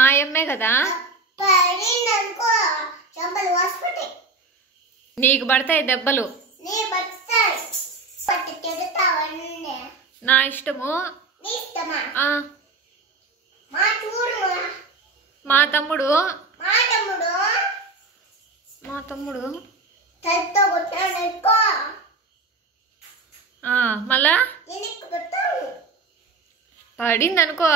మా అమ్మే కదా. నీకు పడతాయి దెబ్బలు. నా ఇష్టము. మా తమ్ముడు మళ్ళా పడింది అనుకో,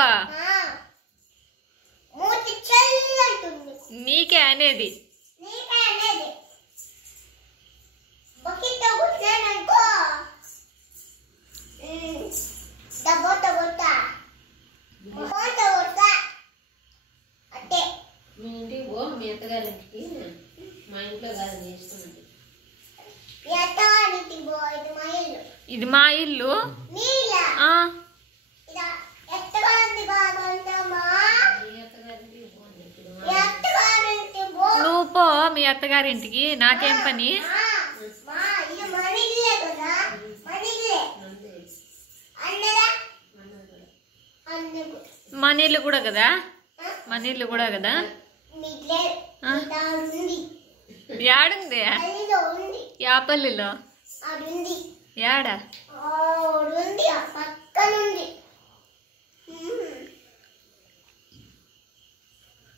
నీకే అనేది. మీ ఇంటికి పో, మీ అత్తగారింటికి. మా ఇంట్లో కాదు, నీ ఇష్టం. ఇది మా ఇల్లు. నువ్వు పో మీ అత్తగారింటికి, నాకేం పని. మన ఇల్లు కూడా కదా, మన ఇల్లు కూడా కదా. యాడుంది? యాపల్లిలో యాడా?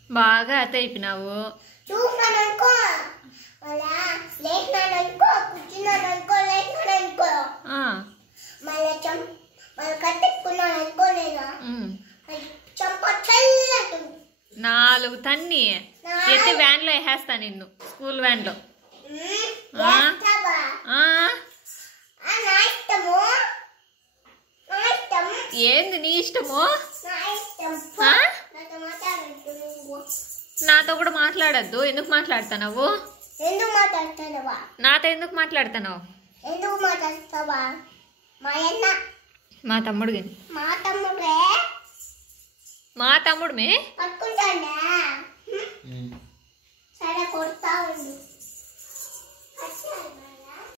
బాగా అతయిపోయినావు. నాలుగు తన్ని ఎత్తి వ్యాన్ లో వేసేస్తా నిన్ను, స్కూల్ వ్యాన్ లో. ఏంది నీ ఇష్టము? నాతో కూడా మాట్లాడద్దు. ఎందుకు మాట్లాడుతున్నావు? నాతో ఎందుకు మాట్లాడుతున్నావు? మా తమ్ముడు, మా తమ్ముడు మే